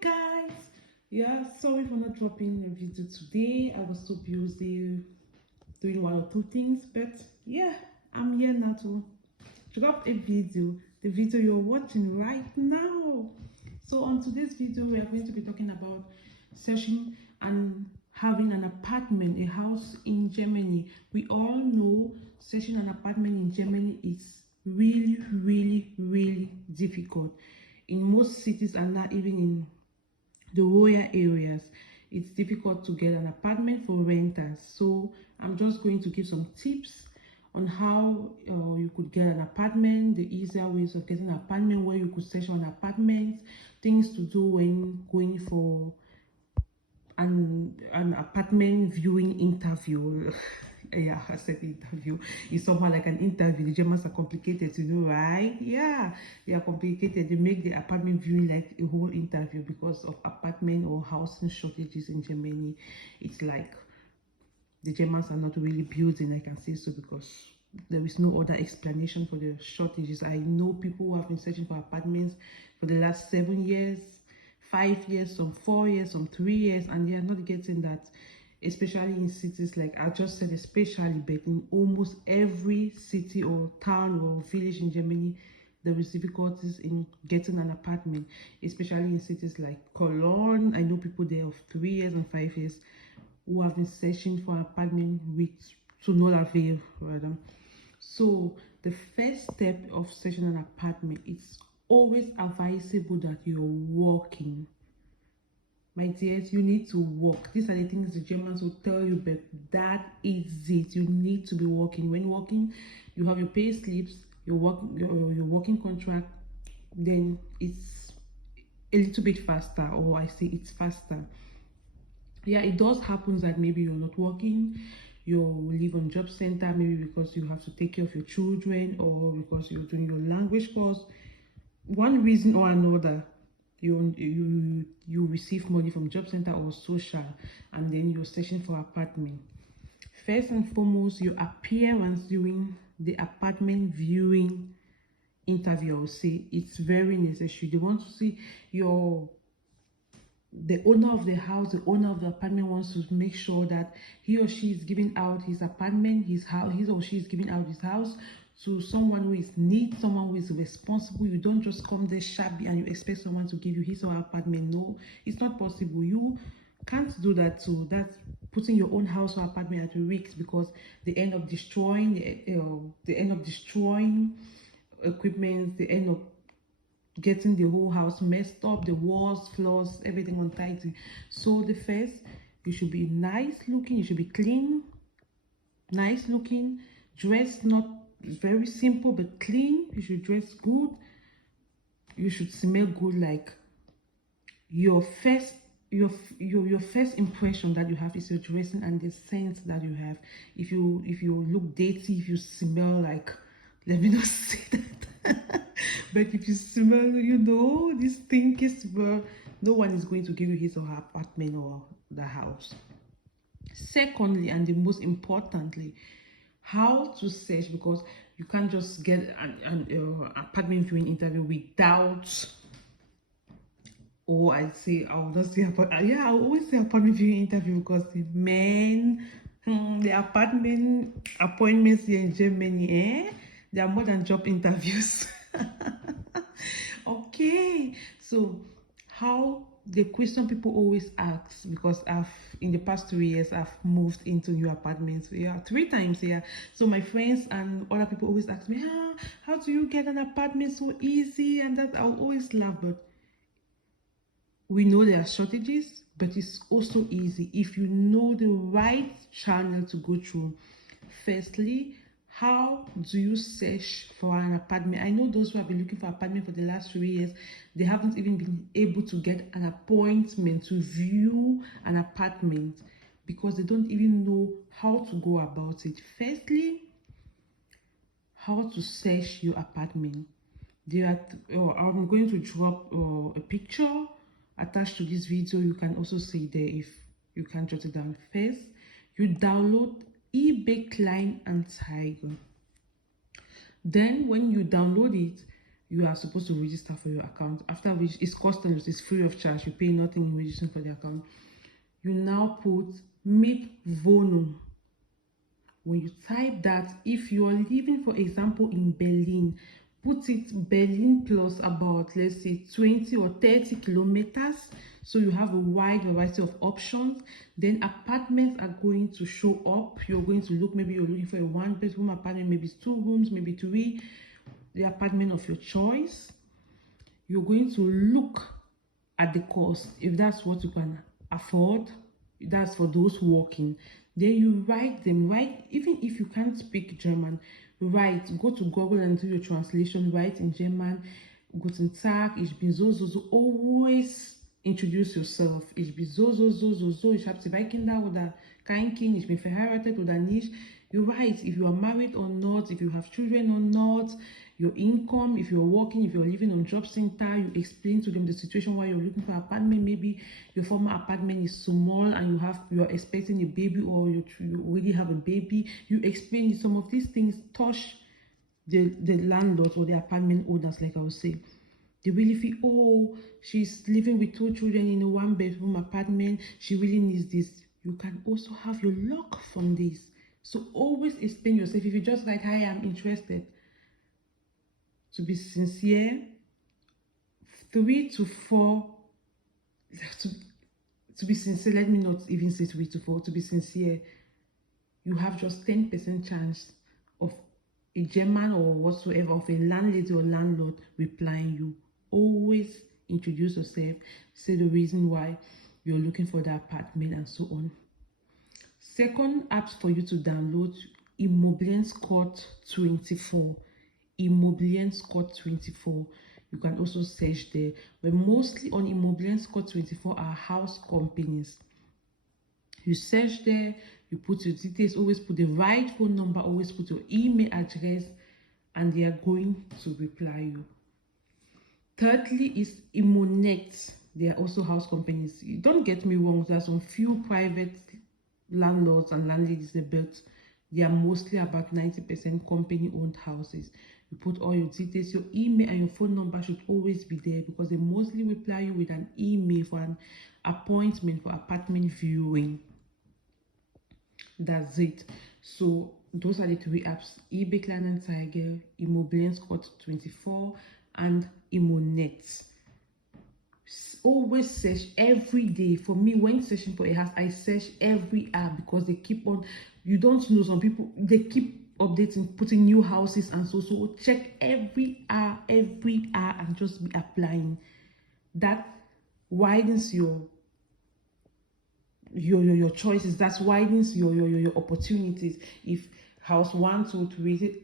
Guys, sorry for not dropping a video today. I was so busy doing one or two things, but I'm here now to drop a video, the video you're watching right now. So on today's video, we are going to be talking about searching and having an apartment, a house in Germany. We all know searching an apartment in Germany is really difficult. In most cities and not even in the rural areas, it's difficult to get an apartment for renters. So I'm just going to give some tips on how you could get an apartment, the easier ways of getting an apartment, where you could search on apartments, things to do when going for an apartment viewing interview. Yeah, I said interview. It's somehow like an interview. The Germans are complicated, right? Yeah, they are complicated. They make the apartment viewing like a whole interview because of apartment or housing shortages in Germany. It's like the Germans are not really building, I can say so, because there is no other explanation for the shortages. I know people who have been searching for apartments for the last 7 years, 5 years, some 4 years, some 3 years, and they are not getting that, especially in cities like I just said, especially, but in almost every city or town or village in Germany, there is difficulties in getting an apartment, especially in cities like Cologne. I know people there of 3 years and 5 years who have been searching for an apartment with to no avail, rather. So the first step of searching an apartment, it's always advisable that you're working. My dears, you need to work. These are the things the Germans will tell you, but that is it. You need to be working. When working, you have your pay slips, your working contract, then it's a little bit faster, or I say it's faster. Yeah, it does happen that maybe you're not working, you live on job center, maybe because you have to take care of your children, or because you're doing your language course. One reason or another, you receive money from job center or social, and then you're searching for apartment. First and foremost, your appearance during the apartment viewing interview, I will say, it's very necessary. They want to see the owner of the house, the owner of the apartment wants to make sure that he or she is giving out his apartment, his house, he or she is giving out his house to someone who is neat, someone who is responsible. You don't just come there shabby and you expect someone to give you his or her apartment. No, it's not possible. You can't do that too. That's putting your own house or apartment at risk, because the end of destroying equipment, the end of getting the whole house messed up, the walls, floors, everything untidy. So the first, you should be nice looking, you should be clean, nice looking, dress not very simple but clean. You should dress good, you should smell good. Like your first impression that you have is your dressing and the scent that you have. If you look dirty, if you smell like, let me not say that, but if you smell, this stinky smell, no one is going to give you his or her apartment or the house. Secondly, and the most importantly, how to search, because you can't just get an apartment viewing interview without, or I will not say I always say apartment viewing interview, because the apartment appointments here in Germany, they are more than job interviews. Okay, so how the question people always ask, because in the past 3 years I've moved into new apartments 3 times. So my friends and other people always ask me, how do you get an apartment so easy? And that I'll always laugh, but we know there are shortages, but it's also easy if you know the right channel to go through. Firstly, how do you search for an apartment? I know those who have been looking for an apartment for the last 3 years, they haven't even been able to get an appointment to view an apartment because they don't even know how to go about it. Firstly, how to search your apartment. I'm going to drop a picture attached to this video. You can also see there if you can jot it down. First, you download eBay Kleinanzeigen. Then when you download it, you are supposed to register for your account, after which it's cost-less, it's free of charge, you pay nothing in registering for the account. You now put meet Vono. When you type that, if you are living, for example, in Berlin, put it Berlin plus about, let's say, 20 or 30 kilometers, so you have a wide variety of options. Then apartments are going to show up. You're going to look, maybe you're looking for a one-bedroom apartment, maybe it's 2 rooms, maybe 3, the apartment of your choice. You're going to look at the cost, if that's what you can afford. That's for those working. Then you write them, even if you can't speak German, go to Google and do your translation, write in German. Guten Tag, ich bin so, so, so. Always introduce yourself. Ich bin so, so, so, so, so. Ich habe 2 Kinder oder kein Kind. Ich bin verheiratet oder nicht. You write if you are married or not, if you have children or not, your income, if you're working, if you're living on job center. You explain to them the situation why you're looking for an apartment. Maybe your former apartment is small and you're expecting a baby, or you already have a baby. You explain some of these things touch the landlords or the apartment owners, like I was saying. They really feel, oh, she's living with 2 children in a 1-bedroom apartment, she really needs this. You can also have your luck from this. So always explain yourself. If you just like, hi, I'm interested, to be sincere, 3 to 4, to be sincere, let me not even say 3 to 4, to be sincere, you have just 10% chance of a German or whatsoever, of a landlady or landlord replying you. Always introduce yourself, say the reason why you're looking for the apartment, and so on. Second apps for you to download, Immobilienscout 24. Immobilienscout 24. You can also search there, but mostly on Immobilienscout 24 are house companies. You search there, you put your details, always put the right phone number, always put your email address, and they are going to reply you. Thirdly is Immonet. They are also house companies. Don't get me wrong, there's some few private landlords and landladies, but they are mostly about 90% company-owned houses. You put all your details, your email and your phone number should always be there, because they mostly reply you with an email for an appointment for apartment viewing. That's it. So those are the 3 apps: eBay Kleinanzeiger, Immobilienscout 24, and Immonet. Always search every day. For me, when searching for a house, I search every app, because they keep on, you don't know, some people, they keep updating, putting new houses, and so check every hour, and just be applying. That widens your choices, that widens your opportunities. If house 1, 2, 3,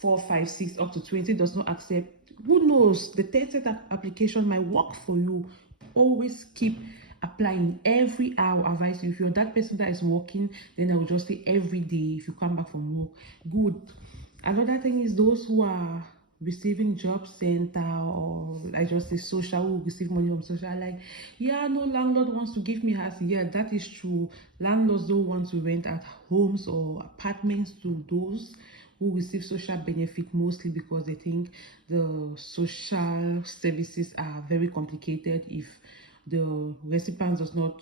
4, 5, 6 up to 20 does not accept, who knows, the 30th application might work for you. Always keep applying every hour. Advice you, if you're that person that is working, then I would just say every day. If you come back from work, good. Another thing is those who are receiving job center, or I just say social, who receive money from social, like, yeah, no landlord wants to give me house. Yeah, that is true. Landlords don't want to rent at homes or apartments to those who receive social benefit, mostly because they think the social services are very complicated. If the recipient does not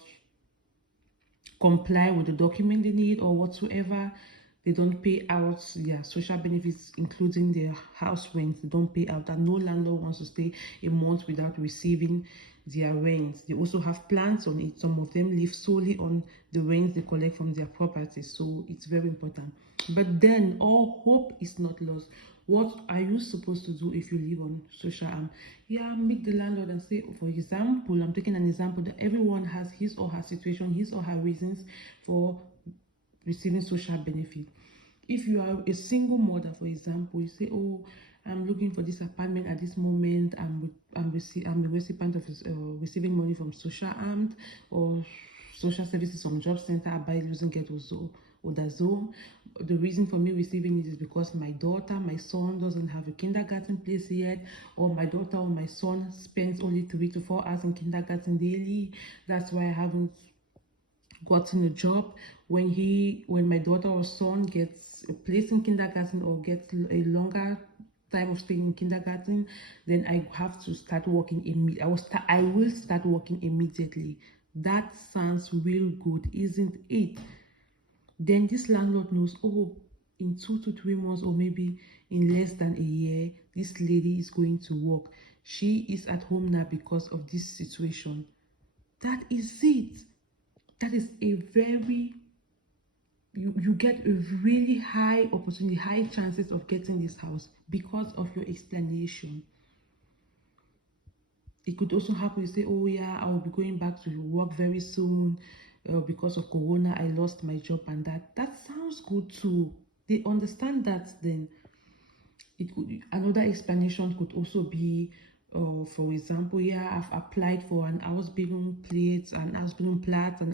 comply with the document they need or whatsoever, they don't pay out their social benefits, including their house rent. They don't pay out, and no landlord wants to stay a month without receiving their rent. They also have plans on it. Some of them live solely on the rent they collect from their properties, so it's very important. But then all hope is not lost. What are you supposed to do if you live on social arm? Yeah, meet the landlord and say, for example, I'm taking an example, that everyone has his or her situation, his or her reasons for receiving social benefit. If you are a single mother, for example, you say, oh, I'm looking for this apartment at this moment, I'm a recipient of receiving money from social arm or social services from job center, Arbeit losing get also or the zone. The reason for me receiving it is because my daughter, my son doesn't have a kindergarten place yet, or my daughter or my son spends only 3 to 4 hours in kindergarten daily. That's why I haven't gotten a job. When my daughter or son gets a place in kindergarten or gets a longer time of staying in kindergarten, then I have to start working I will start working immediately. That sounds real good, isn't it? Then this landlord knows, oh, in 2 to 3 months, or maybe in less than a year, this lady is going to work. She is at home now because of this situation. That is it. That is a very, you get a really high opportunity, high chances of getting this house because of your explanation. It could also happen, you say, oh yeah, I will be going back to work very soon, because of corona I lost my job, and that sounds good too. They understand that. Then it could, another explanation could also be, for example, yeah, I've applied for an Ausbildungsplatz, an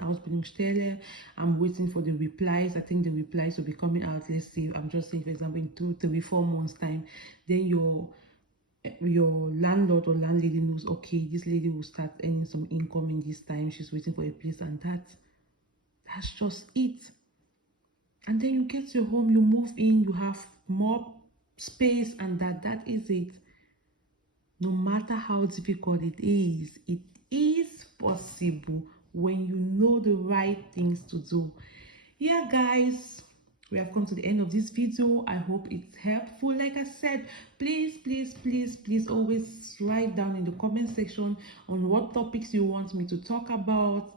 Ausbildungsstelle. I'm waiting for the replies. I think the replies will be coming out, let's say, I'm just saying, for example, in 2, 3, 4 months time. Then your landlord or landlady knows, okay, this lady will start earning some income in this time, she's waiting for a place, and that's just it. And then you get your home, you move in, you have more space, and that is it. No matter how difficult it is possible when you know the right things to do. Yeah, guys, we have come to the end of this video. I hope it's helpful. Like I said, please always write down in the comment section on what topics you want me to talk about.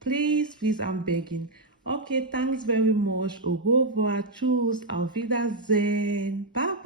Please, I'm begging. Okay, thanks very much. Au revoir, tschüss, auf Wiedersehen, bye.